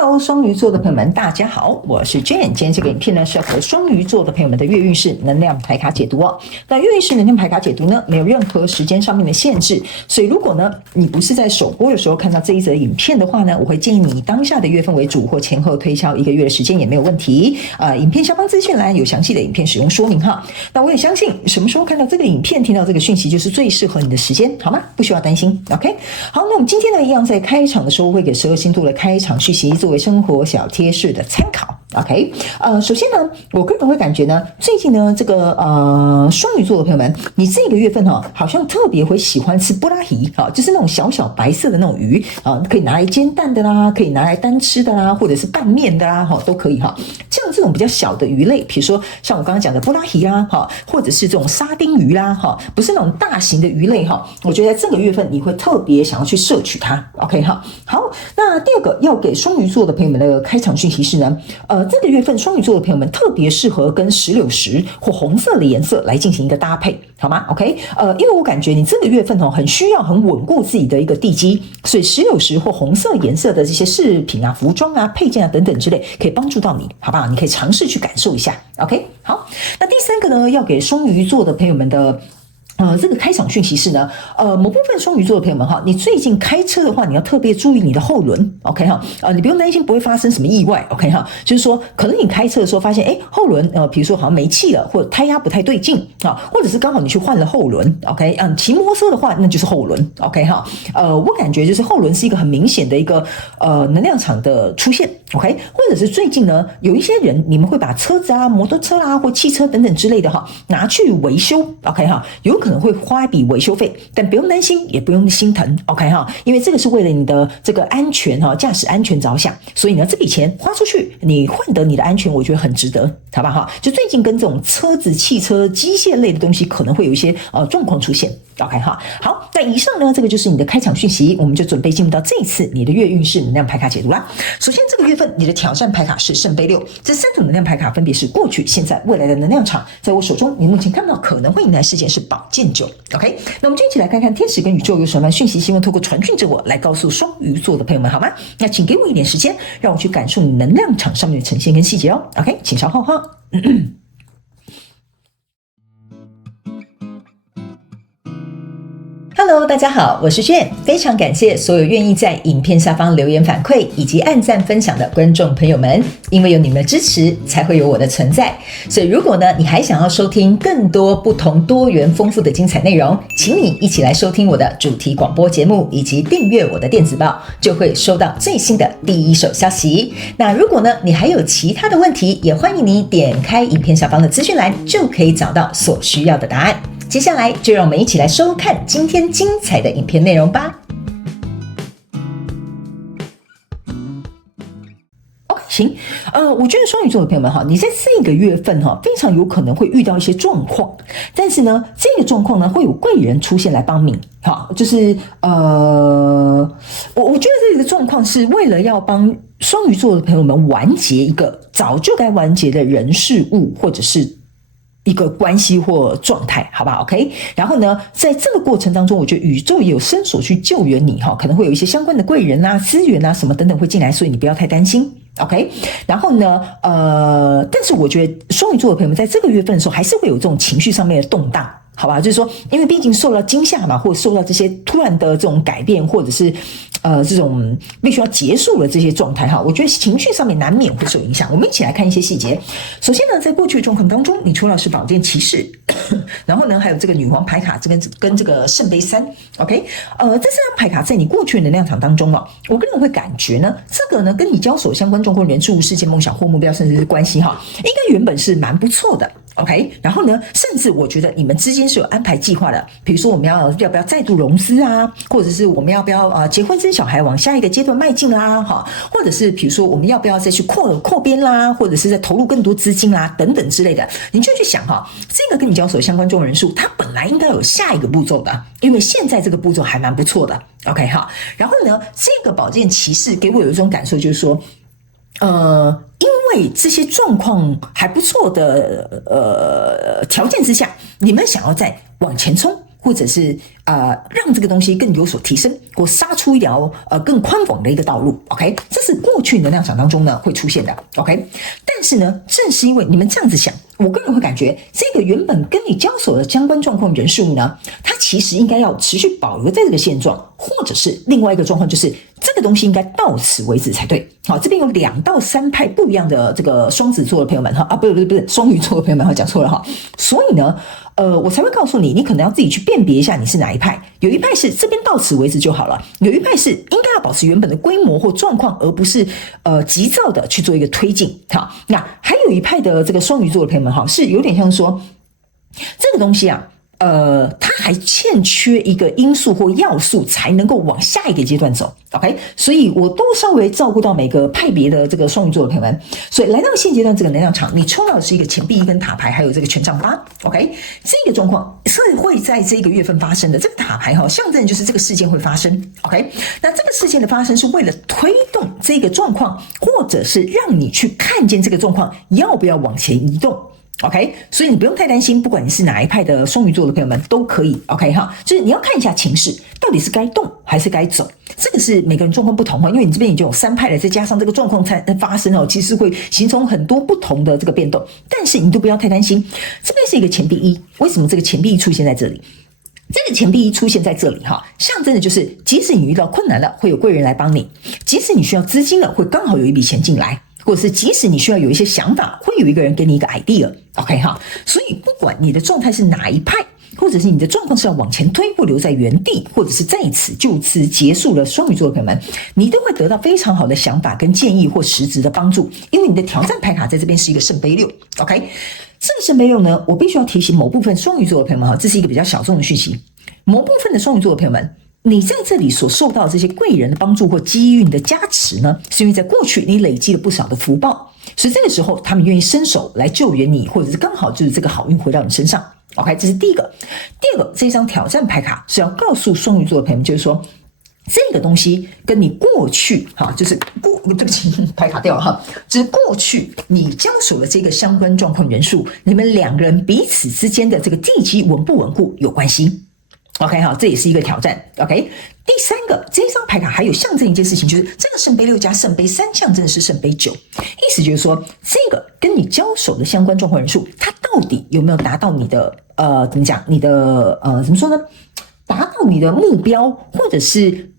Hello， 双鱼座的朋友们，大家好，我是 Jane。今天这个影片呢是要和双鱼座的朋友们的月运势能量牌卡解读哦。那月运势能量牌卡解读呢，没有任何时间上面的限制，所以如果呢你不是在首播的时候看到这一则影片的话呢，我会建议你以当下的月份为主，或前后推敲1个月的时间也没有问题。影片下方资讯栏有详细的影片使用说明哈。那我也相信什么时候看到这个影片，听到这个讯息就是最适合你的时间，好吗？不需要担心。OK， 好，那我们今天呢一样在开场的时候会给12星座的开场讯息作为生活小贴士的参考。OK， 首先呢，我个人会感觉呢，最近呢，这个双鱼座的朋友们，你这个月份好像特别会喜欢吃布拉鱼就是那种小小白色的那种鱼可以拿来煎蛋的啦，可以拿来单吃的啦，或者是拌面的啦都可以像这种比较小的鱼类，比如说像我刚刚讲的布拉鱼啦或者是这种沙丁鱼啦不是那种大型的鱼类我觉得在这个月份你会特别想要去摄取它。OK 好，那第二个要给双鱼座的朋友们的开场讯息是呢，这个月份双鱼座的朋友们特别适合跟石榴石或红色的颜色来进行一个搭配，好吗 ？OK， 因为我感觉你这个月份很需要很稳固自己的一个地基，所以石榴石或红色颜色的这些饰品啊、服装啊、配件啊等等之类，可以帮助到你，好不好？你可以尝试去感受一下。OK， 好，那第三个呢，要给双鱼座的朋友们的。这个开场讯息是呢，某部分双鱼座的朋友们你最近开车的话，你要特别注意你的后轮 ，OK 你不用担心不会发生什么意外 ，OK 就是说可能你开车的时候发现，后轮比如说好像没气了，或者胎压不太对劲或者是刚好你去换了后轮 ，OK， 骑摩托车的话那就是后轮 ，OK 我感觉就是后轮是一个很明显的一个能量场的出现 ，OK， 或者是最近呢有一些人你们会把车子啊、摩托车啦或汽车等等之类的拿去维修 ，OK 有可能会花一笔维修费，但不用担心，也不用心疼 ，OK 因为这个是为了你的这个安全驾驶安全着想，所以呢，这笔钱花出去，你换得你的安全，我觉得很值得，好不好？就最近跟这种车子、汽车、机械类的东西，可能会有一些状况出现 ，OK 好，那以上呢，这个就是你的开场讯息，我们就准备进入到这一次你的月运势能量牌卡解读啦。首先，这个月份你的挑战牌卡是圣杯6，这3种能量牌卡分别是过去、现在、未来的能量场，在我手中，你目前看到可能会迎来事件是宝剑9 ，OK， 那我们就一起来看看天使跟宇宙有什么讯息，希望透过传讯者我来告诉双鱼座的朋友们，好吗？那请给我一点时间，让我去感受你能量场上面的呈现跟细节哦。OK， 请稍后哈。Hello， 大家好，我是炫，非常感谢所有愿意在影片下方留言反馈以及按赞分享的观众朋友们，因为有你们的支持，才会有我的存在。所以如果呢，你还想要收听更多不同多元丰富的精彩内容，请你一起来收听我的主题广播节目，以及订阅我的电子报，就会收到最新的第一手消息。那如果呢，你还有其他的问题，也欢迎你点开影片下方的资讯栏，就可以找到所需要的答案。接下来就让我们一起来收看今天精彩的影片内容吧。行，我觉得双鱼座的朋友们你在这个月份非常有可能会遇到一些状况，但是呢，这个状况呢会有贵人出现来帮你，就是我觉得这个状况是为了要帮双鱼座的朋友们完结一个早就该完结的人事物，或者是一个关系或状态，好不好 ？OK， 然后呢，在这个过程当中，我觉得宇宙也有伸手去救援你可能会有一些相关的贵人啊、资源啊什么等等会进来，所以你不要太担心。OK， 然后呢，但是我觉得双鱼座的朋友们在这个月份的时候，还是会有这种情绪上面的动荡，好吧？就是说，因为毕竟受到惊吓嘛，或者受到这些突然的这种改变，或者是这种必须要结束的这些状态我觉得情绪上面难免会受影响。我们一起来看一些细节。首先呢，在过去的状况当中，你抽到是宝剑骑士，然后呢，还有这个女皇牌卡，跟这个圣杯3。OK， 这3张牌卡在你过去的能量场当中我个人会感觉呢，这个呢跟你交手相关状况、人事物、事件、梦想或目标，甚至是关系应该原本是蛮不错的。OK， 然后呢，甚至我觉得你们之间是有安排计划的，比如说我们要不要再度融资啊，或者是我们要不要结婚生小孩往下一个阶段迈进啦，或者是比如说我们要不要再去扩编啦，或者是再投入更多资金啦等等之类的，你就去想这个跟你交手相关中人数，它本来应该有下一个步骤的，因为现在这个步骤还蛮不错的。OK 然后呢，这个宝剑骑士给我有一种感受，就是说因为这些状况还不错的条件之下，你们想要再往前冲，或者是让这个东西更有所提升，或杀出一条更宽广的一个道路。OK， 这是过去能量场当中呢会出现的。OK， 但是呢，正是因为你们这样子想，我个人会感觉这个原本跟你交手的相关状况人事物呢，它其实应该要持续保留在这个现状，或者是另外一个状况就是这个东西应该到此为止才对。好，这边有2到3派不一样的这个双子座的朋友们哈，不是双鱼座的朋友们哈，讲错了哈。所以呢，我才会告诉你，你可能要自己去辨别一下你是哪一派。有一派是这边到此为止就好了，有一派是应该要保持原本的规模或状况，而不是急躁的去做一个推进。好，那还有一派的这个双鱼座的朋友们哈，是有点像说这个东西啊。它还欠缺一个因素或要素，才能够往下一个阶段走。OK， 所以我都稍微照顾到每个派别的这个双鱼座的朋友们。所以来到现阶段这个能量场，你抽到的是一个钱币1跟塔牌，还有这个权杖8。OK， 这个状况是会在这个月份发生的。这个塔牌哈，象征就是这个事件会发生。OK， 那这个事件的发生是为了推动这个状况，或者是让你去看见这个状况要不要往前移动。OK， 所以你不用太担心，不管你是哪一派的双鱼座的朋友们都可以。OK 哈，就是你要看一下情势，到底是该动还是该走，这个是每个人状况不同哈。因为你这边已经有3派了，再加上这个状况才发生哦，其实会形成很多不同的这个变动。但是你都不要太担心，这边是一个钱币1，为什么这个钱币1出现在这里？这个钱币1出现在这里哈，象征的就是即使你遇到困难了，会有贵人来帮你；即使你需要资金了，会刚好有一笔钱进来。或者是即使你需要有一些想法，会有一个人给你一个 idea。OK 哈，所以不管你的状态是哪一派，或者是你的状况是要往前推，或留在原地，或者是在此就此结束了，双鱼座的朋友们，你都会得到非常好的想法跟建议或实质的帮助，因为你的挑战牌卡在这边是一个圣杯6。OK， 这个圣杯6呢，我必须要提醒某部分双鱼座的朋友们哈，这是一个比较小众的讯息。某部分的双鱼座的朋友们，你在这里所受到的这些贵人的帮助或机运的加持呢，是因为在过去你累积了不少的福报，所以这个时候他们愿意伸手来救援你，或者是刚好就是这个好运回到你身上。OK， 这是第一个。第二个，这张挑战牌卡是要告诉双鱼座的朋友们，就是说这个东西跟你过去就是对不起，牌卡掉了哈，就是过去你交手的这个相关状况人数，你们2个人彼此之间的这个地基稳不稳固有关系。OK 好，这也是一个挑战。OK， 第3个，这张牌卡还有象征一件事情，就是这个圣杯6加圣杯3象征的是圣杯9，意思就是说这个跟你交手的相关状况人数，它到底有没有达到你的怎么讲？你的怎么说呢？达到你的目标，或者是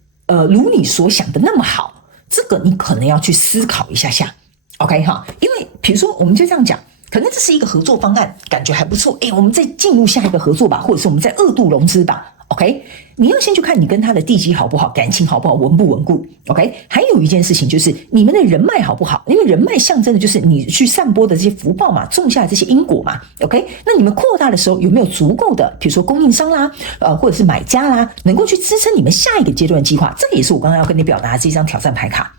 如你所想的那么好，这个你可能要去思考一下下。OK 哈，因为比如说我们就这样讲。可能这是一个合作方案，感觉还不错。我们再进入下一个合作吧，或者是我们再2度融资吧。OK， 你要先去看你跟他的地基好不好，感情好不好，稳不稳固。OK， 还有一件事情就是你们的人脉好不好，因为人脉象征的就是你去散播的这些福报嘛，种下的这些因果嘛。OK， 那你们扩大的时候有没有足够的，比如说供应商啦，或者是买家啦，能够去支撑你们下一个阶段的计划？这个也是我刚刚要跟你表达的这张挑战牌卡。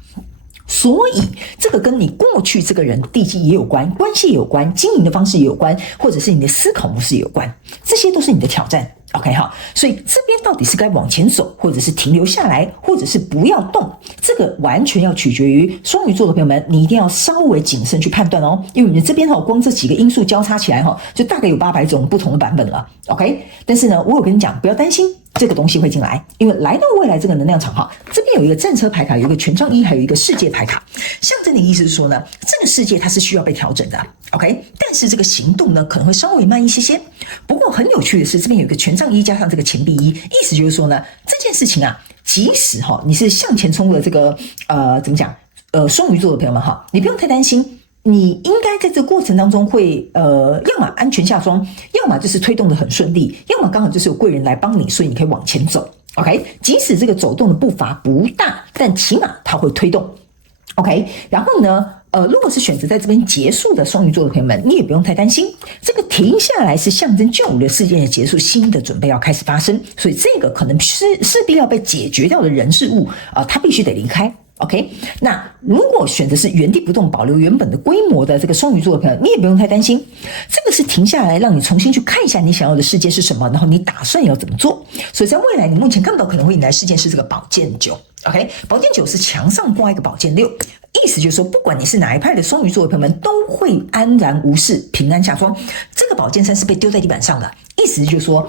所以这个跟你过去这个人地基也有关，关系也有关，经营的方式也有关，或者是你的思考模式也有关，这些都是你的挑战。OK 好，所以这边到底是该往前走，或者是停留下来，或者是不要动，这个完全要取决于双鱼座的朋友们，你一定要稍微谨慎去判断哦，因为你们这边光这几个因素交叉起来就大概有800种不同的版本了。OK， 但是呢，我有跟你讲，不要担心。这个东西会进来，因为来到未来这个能量场这边有一个战车牌卡，有一个权杖1，还有一个世界牌卡，象征的意思是说呢，这个世界它是需要被调整的 ，OK， 但是这个行动呢可能会稍微慢一些些。不过很有趣的是，这边有一个权杖1加上这个钱币1，意思就是说呢，这件事情即使你是向前冲的这个怎么讲双鱼座的朋友们你不用太担心。你应该在这个过程当中会要么安全下装，要么就是推动的很顺利，要么刚好就是有贵人来帮你，所以你可以往前走。OK， 即使这个走动的步伐不大，但起码它会推动。OK， 然后呢如果是选择在这边结束的双鱼座的朋友们，你也不用太担心，这个停下来是象征旧的事件的结束，新的准备要开始发生，所以这个可能势必要被解决掉的人事物它必须得离开。OK， 那如果选择是原地不动，保留原本的规模的这个双鱼座的朋友，你也不用太担心，这个是停下来让你重新去看一下你想要的世界是什么，然后你打算要怎么做。所以在未来你目前看到可能会引来事件是这个宝剑9。OK， 宝剑9是墙上挂一个宝剑6，意思就是说，不管你是哪一派的双鱼座的朋友们，都会安然无事，平安下庄。这个宝剑3是被丢在地板上的，意思就是说，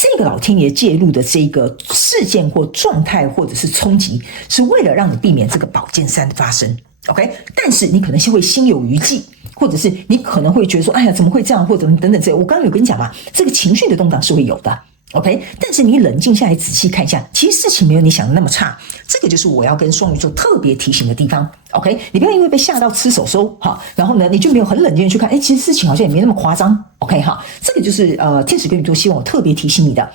这个老天爷介入的这个事件或状态或者是冲击，是为了让你避免这个宝剑三的发生。OK， 但是你可能会心有余悸，或者是你可能会觉得说，哎呀，怎么会这样，或者等等这。我刚刚有跟你讲嘛，这个情绪的动荡是会有的。OK， 但是你冷静下来仔细看一下，其实事情没有你想的那么差。这个就是我要跟双鱼座特别提醒的地方。OK， 你不要因为被吓到吃手收哈，然后呢你就没有很冷静的去看，哎，其实事情好像也没那么夸张。OK 哈，这个就是天使跟宇宙希望我特别提醒你的。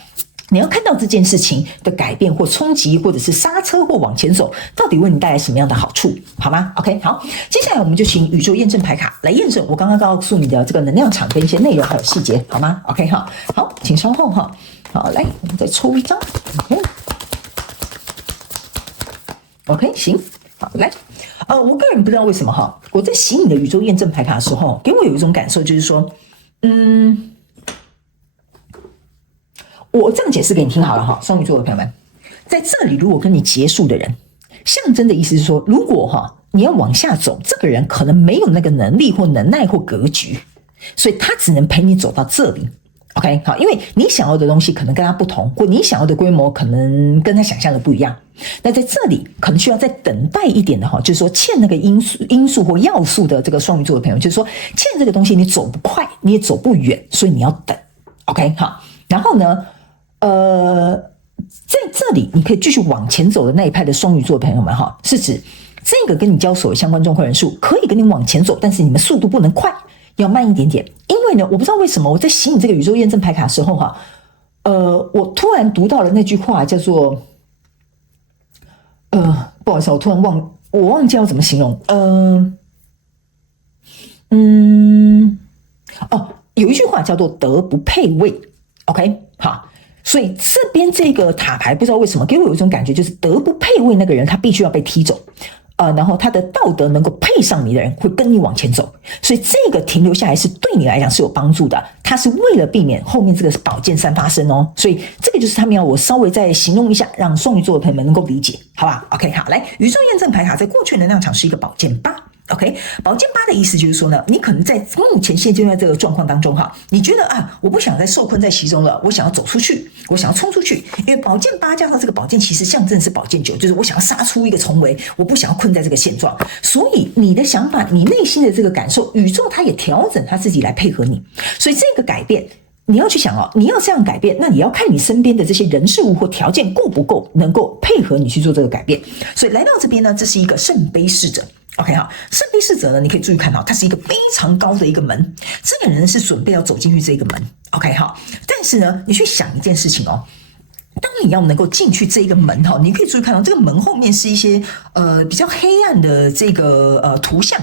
你要看到这件事情的改变或冲击，或者是刹车或往前走，到底为你带来什么样的好处，好吗 ？OK， 好，接下来我们就请宇宙验证牌卡来验证我刚刚告诉你的这个能量场跟一些内容还有细节，好吗 ？OK 哈，好，请稍后哈。好，来，我们再抽一张 ，OK， 行，好，来，我个人不知道为什么哈，我在洗你的宇宙验证牌卡的时候，给我有一种感受，就是说，我这样解释给你听好了哈，双鱼座的朋友们，在这里如果跟你结束的人，象征的意思是说，如果你要往下走，这个人可能没有那个能力或能耐或格局，所以他只能陪你走到这里。OK， 好，因为你想要的东西可能跟他不同，或你想要的规模可能跟他想象的不一样。那在这里可能需要再等待一点的就是说欠那个因素或要素的这个双鱼座的朋友，就是说欠这个东西你走不快，你也走不远，所以你要等。OK， 好，然后呢，在这里你可以继续往前走的那一派的双鱼座的朋友们是指这个跟你交手的相关状况人数可以跟你往前走，但是你们速度不能快。要慢一点点，因为呢，我不知道为什么我在洗你这个宇宙验证牌卡的时候我突然读到了那句话，叫做不好意思，我忘记要怎么形容，有一句话叫做德不配位 ，OK， 好，所以这边这个塔牌不知道为什么给我有一种感觉，就是德不配位那个人他必须要被踢走。然后他的道德能够配上你的人会跟你往前走，所以这个停留下来是对你来讲是有帮助的，它是为了避免后面这个宝剑三发生哦，所以这个就是他们要我稍微再形容一下，让双鱼座的朋友们能够理解，好吧 ？OK， 好，来，宇宙验证牌卡在过去能量场是一个宝剑八。OK， 宝剑八的意思就是说呢，你可能在目前现阶段这个状况当中你觉得我不想再受困在其中了，我想要走出去，我想要冲出去，因为宝剑八加上这个宝剑其实象征是宝剑九，就是我想要杀出一个重围，我不想要困在这个现状，所以你的想法，你内心的这个感受，宇宙它也调整它自己来配合你，所以这个改变。你要去想你要这样改变，那你要看你身边的这些人事物或条件够不够能够配合你去做这个改变。所以来到这边呢，这是一个圣杯侍者。OK 哈，圣杯侍者呢，你可以注意看它是一个非常高的一个门，这个人是准备要走进去这个门。OK 哈，但是呢，你去想一件事情当你要能够进去这个门你可以注意看到这个门后面是一些比较黑暗的这个图像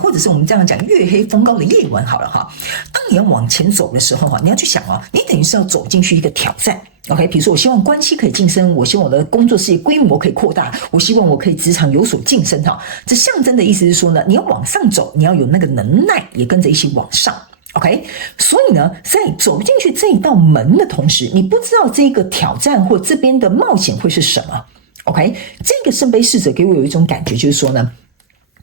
或者是我们这样讲月黑风高的夜晚好了当你要往前走的时候你要去想你等于是要走进去一个挑战。OK， 比如说我希望关系可以晋升，我希望我的工作事业规模可以扩大，我希望我可以职场有所晋升这象征的意思是说呢，你要往上走，你要有那个能耐，也跟着一起往上。OK， 所以呢，在走进去这一道门的同时，你不知道这个挑战或这边的冒险会是什么。OK， 这个圣杯侍者给我有一种感觉，就是说呢，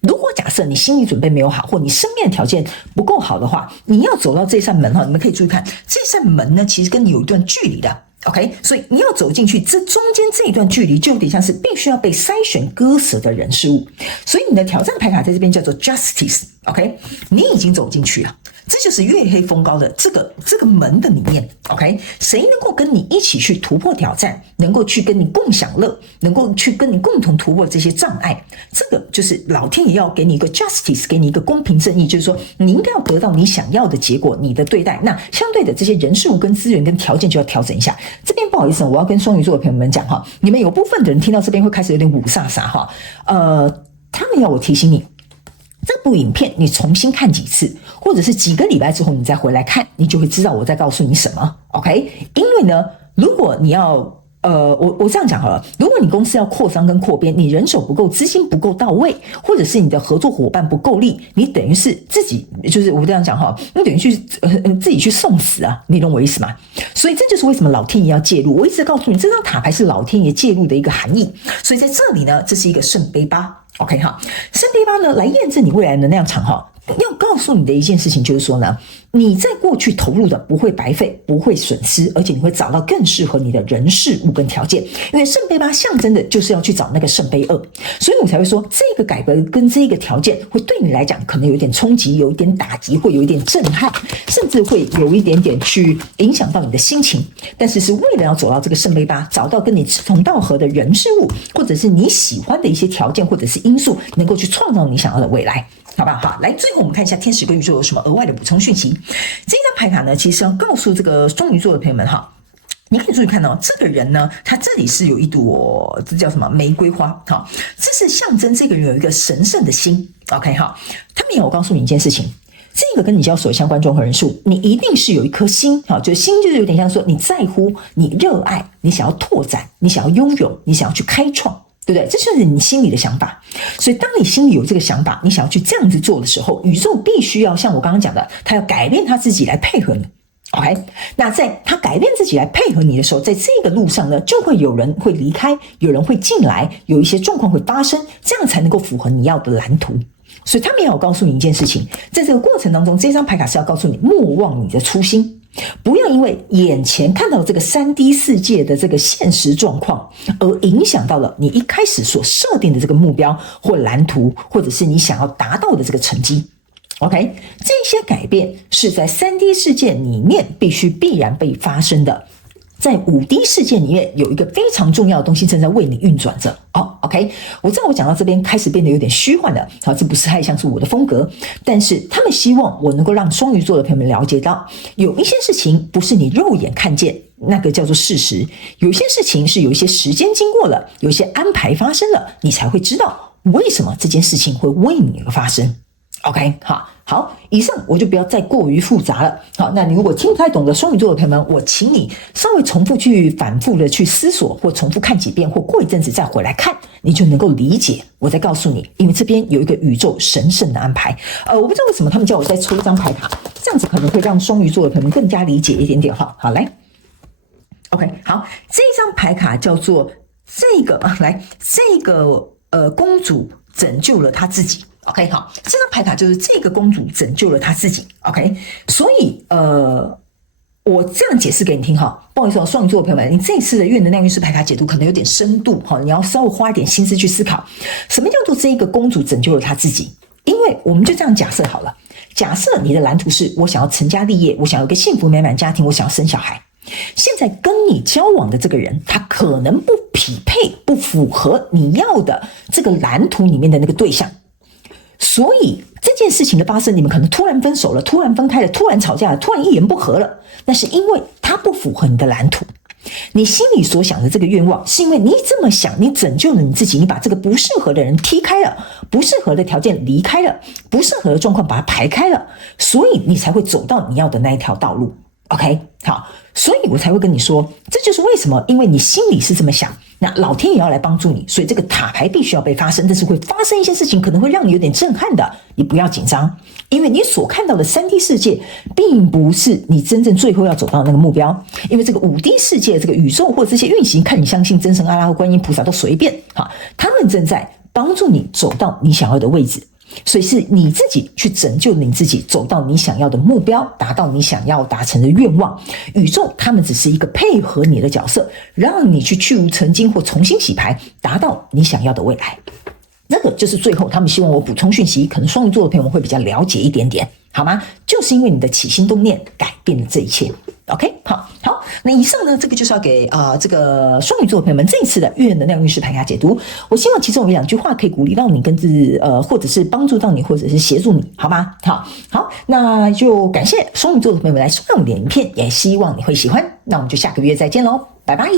如果假设你心理准备没有好，或你身边的条件不够好的话，你要走到这扇门你们可以注意看，这扇门呢，其实跟你有一段距离的。OK， 所以你要走进去，这中间这一段距离就有点像是必须要被筛选割舍的人事物，所以你的挑战牌卡在这边叫做 Justice。OK， 你已经走进去了。这就是月黑风高的这个门的里面 ，OK， 谁能够跟你一起去突破挑战，能够去跟你共享乐，能够去跟你共同突破这些障碍，这个就是老天爷要给你一个 justice， 给你一个公平正义，就是说你应该要得到你想要的结果，你的对待。那相对的这些人事物跟资源跟条件就要调整一下。这边不好意思，我要跟双鱼座的朋友们讲你们有部分的人听到这边会开始有点五煞煞他们要我提醒你。这部影片你重新看几次，或者是几个礼拜之后你再回来看，你就会知道我在告诉你什么 OK， 因为呢，如果你要我这样讲好了，如果你公司要扩张跟扩编，你人手不够，资金不够到位，或者是你的合作伙伴不够力，你等于是自己，就是我这样讲你等于去自己去送死你懂我意思吗？所以这就是为什么老天爷要介入。我一直告诉你，这张塔牌是老天爷介入的一个含义。所以在这里呢，这是一个圣杯八。OK 圣杯八呢，来验证你未来能量场要告诉你的一件事情就是说呢，你在过去投入的不会白费，不会损失，而且你会找到更适合你的人事物跟条件。因为圣杯8象征的就是要去找那个圣杯2，所以我才会说这个改革跟这个条件会对你来讲可能有一点冲击，有一点打击，会有一点震撼，甚至会有一点点去影响到你的心情。但是是为了要走到这个圣杯8，找到跟你志同道合的人事物，或者是你喜欢的一些条件或者是因素，能够去创造你想要的未来。好不好？好，来，最后我们看一下天使跟宇宙有什么额外的补充讯息。这张牌卡呢，其实要告诉这个双鱼座的朋友们哈，你可以注意看哦，这个人呢，他这里是有一朵，这叫什么玫瑰花？哈，这是象征这个人有一个神圣的心。OK 哈，他们有告诉你一件事情，这个跟你交手相关状况人数，你一定是有一颗心，哈，就心就是有点像说你在乎、你热爱、你想要拓展、你想要拥有、你想要去开创。对不对？这就是你心里的想法。所以当你心里有这个想法，你想要去这样子做的时候，宇宙必须要像我刚刚讲的，他要改变他自己来配合你。OK， 那在他改变自己来配合你的时候，在这个路上呢，就会有人会离开，有人会进来，有一些状况会发生，这样才能够符合你要的蓝图。所以他们也要告诉你一件事情，在这个过程当中，这张牌卡是要告诉你，莫忘你的初心。不要因为眼前看到这个 3D 世界的这个现实状况，而影响到了你一开始所设定的这个目标或蓝图，或者是你想要达到的这个成绩。OK， 这些改变是在 3D 世界里面必然被发生的。在5D 世界里面有一个非常重要的东西正在为你运转着。OK， 我知道我讲到这边开始变得有点虚幻了，好，这不是太像是我的风格，但是他们希望我能够让双鱼座的朋友们了解到，有一些事情不是你肉眼看见，那个叫做事实，有一些事情是有一些时间经过了，有一些安排发生了，你才会知道为什么这件事情会为你而发生。OK， 好，以上我就不要再过于复杂了。好，那你如果听不太懂的双鱼座的朋友们，我请你稍微重复去反复的去思索，或重复看几遍，或过一阵子再回来看，你就能够理解我在告诉你，因为这边有一个宇宙神圣的安排。我不知道为什么他们叫我再抽一张牌卡，这样子可能会让双鱼座的朋友们更加理解一点点哈。好，来 ，OK， 好，这张牌卡叫做这个公主拯救了她自己。OK， 好，这张牌卡就是这个公主拯救了她自己。OK， 所以我这样解释给你听哈。不好意思，双鱼座的朋友们，你这次的月能量运势牌卡解读可能有点深度哈，你要稍微花一点心思去思考，什么叫做这个公主拯救了她自己？因为我们就这样假设好了，假设你的蓝图是我想要成家立业，我想要有一个幸福美满家庭，我想要生小孩。现在跟你交往的这个人，他可能不匹配、不符合你要的这个蓝图里面的那个对象。所以这件事情的发生，你们可能突然分手了，突然分开了，突然吵架了，突然一言不合了，那是因为它不符合你的蓝图。你心里所想的这个愿望，是因为你这么想，你拯救了你自己，你把这个不适合的人踢开了，不适合的条件离开了，不适合的状况把它排开了，所以你才会走到你要的那一条道路。OK， 好，所以我才会跟你说，这就是为什么，因为你心里是这么想，那老天也要来帮助你，所以这个塔牌必须要被发生，但是会发生一些事情，可能会让你有点震撼的，你不要紧张，因为你所看到的 3D 世界，并不是你真正最后要走到的那个目标，因为这个5D 世界，这个宇宙或这些运行，看你相信真神阿拉和观音菩萨都随便，他们正在帮助你走到你想要的位置。所以是你自己去拯救你自己，走到你想要的目标，达到你想要达成的愿望。宇宙他们只是一个配合你的角色，让你去无曾经或重新洗牌，达到你想要的未来。这个就是最后他们希望我补充讯息，可能双鱼座的朋友们会比较了解一点点，好吗？就是因为你的起心动念改变了这一切。OK， 好，那以上呢，这个就是要给这个双鱼座的朋友们这一次的月能量运势牌卡解读。我希望其中有2句话可以鼓励到你，或者是帮助到你，或者是协助你，好吗？好，那就感谢双鱼座的朋友们来收看我的影片，也希望你会喜欢。那我们就下个月再见喽，拜拜。